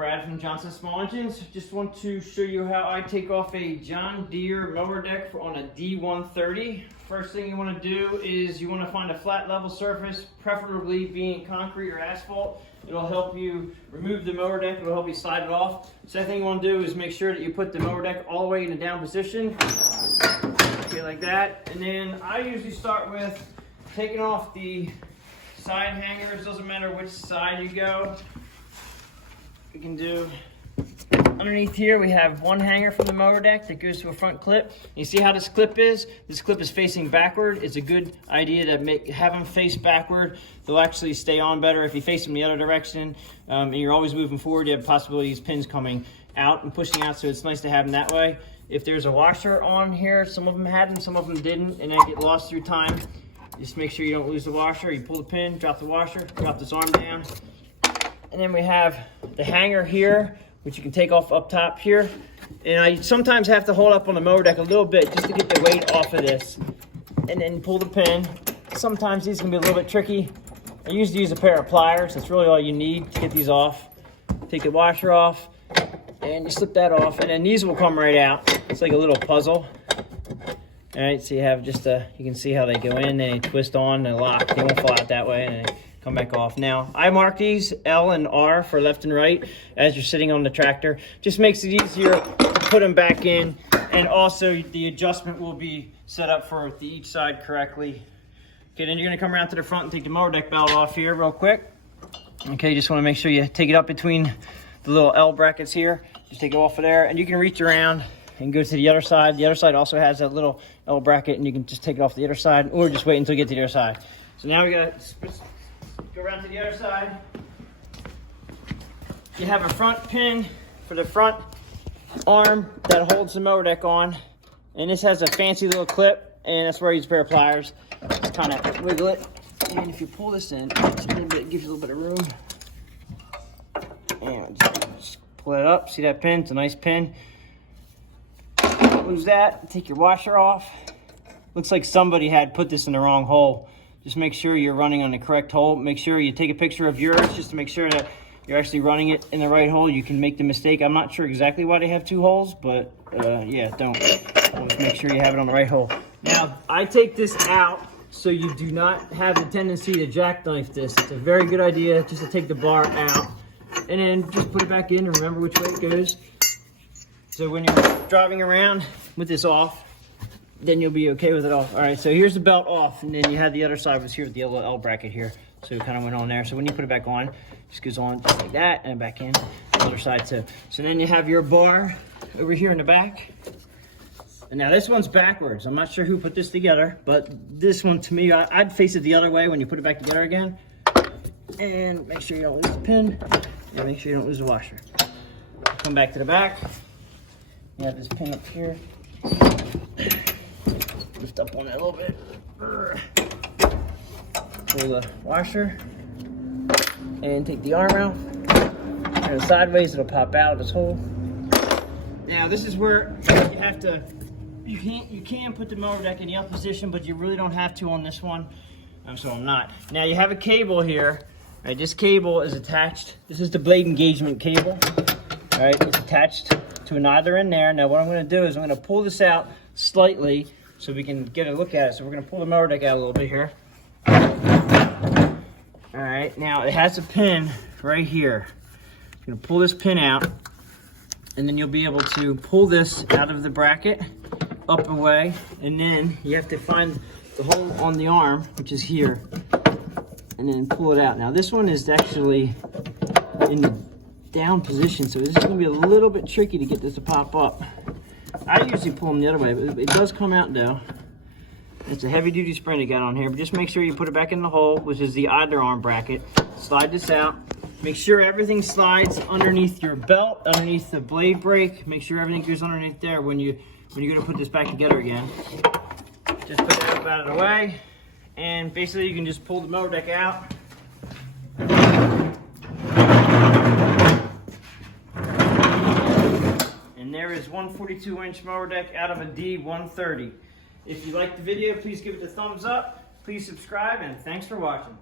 Brad from Johnson Small Engines. Just want to show you how I take off a John Deere mower deck on a D130. First thing you want to do is you want to find a flat level surface, preferably being concrete or asphalt. It'll help you remove the mower deck, it'll help you slide it off. Second thing you want to do is make sure that you put the mower deck all the way in the down position. Okay, like that. And then I usually start with taking off the side hangers. Doesn't matter which side you go. We can do underneath here. We have one hanger from the mower deck that goes to a front clip. You see how this clip is? This clip is facing backward. It's a good idea to have them face backward. They'll actually stay on better. If you face them the other direction and you're always moving forward, you have the possibility of these pins coming out and pushing out, so it's nice to have them that way. If there's a washer on here, some of them had them, some of them didn't, and they get lost through time. Just make sure you don't lose the washer. You pull the pin, drop the washer, drop this arm down. And then we have the hanger here, which you can take off up top here. And I sometimes have to hold up on the mower deck a little bit just to get the weight off of this. And then pull the pin. Sometimes these can be a little bit tricky. I usually use a pair of pliers. That's really all you need to get these off. Take the washer off, and you slip that off. And then these will come right out. It's like a little puzzle. All right, so you have just you can see how they go in, they twist on, they lock. They won't fall out that way, and they come back off. Now, I mark these L and R for left and right as you're sitting on the tractor. Just makes it easier to put them back in, and also the adjustment will be set up for each side correctly. Okay, then you're gonna come around to the front and take the mower deck belt off here real quick. Okay, just wanna make sure you take it up between the little L brackets here. Just take it off of there, and you can reach around and go to the other side. The other side also has that little L bracket, and you can just take it off the other side, or just wait until you get to the other side. So now we gotta go around to the other side. You have a front pin for the front arm that holds the mower deck on, and this has a fancy little clip, and that's where I use a pair of pliers. Just kind of wiggle it, and if you pull this in, just a little bit, it gives you a little bit of room. And just pull it up. See that pin? It's a nice pin. Lose that, take your washer off. Looks like somebody had put this in the wrong hole. Just make sure you're running on the correct hole. Make sure you take a picture of yours just to make sure that you're actually running it in the right hole. You can make the mistake. I'm not sure exactly why they have two holes, but yeah, don't. Just make sure you have it on the right hole. Now, I take this out so you do not have the tendency to jackknife this. It's a very good idea just to take the bar out and then just put it back in and remember which way it goes. So when you're driving around with this off, then you'll be okay with it all. All right, so here's the belt off, and then you had the other side was here with the yellow L bracket here. So it kind of went on there. So when you put it back on, it just goes on just like that, and back in, the other side too. So then you have your bar over here in the back. And now this one's backwards. I'm not sure who put this together, but this one to me, I'd face it the other way when you put it back together again. And make sure you don't lose the pin, and make sure you don't lose the washer. Come back to the back. You have this pin up here. Lift up on it a little bit. Pull the washer and take the arm out. And sideways, it'll pop out of this hole. Now this is where you have to. You can put the mower deck in the up position, but you really don't have to on this one. So I'm not. Now you have a cable here. Right, this cable is attached. This is the blade engagement cable. All right, it's attached to an either in there. Now what I'm going to do is I'm going to pull this out slightly so we can get a look at it. So we're going to pull the mower deck out a little bit here. All right, now it has a pin right here. I'm going to pull this pin out, and then you'll be able to pull this out of the bracket up and away, and then you have to find the hole on the arm, which is here, and then pull it out. Now this one is actually in the down position, so this is going to be a little bit tricky to get this to pop up. I usually pull them the other way, but it does come out though. It's a heavy duty spring they got on here, but just make sure you put it back in the hole, which is the either arm bracket. Slide this out. Make sure everything slides underneath your belt, underneath the blade brake. Make sure everything goes underneath there when you're going to put this back together again. Just put it up out of the way, and basically you can just pull the mower deck out. And there is one 42-inch mower deck out of a D130. If you liked the video, please give it a thumbs up. Please subscribe, and thanks for watching.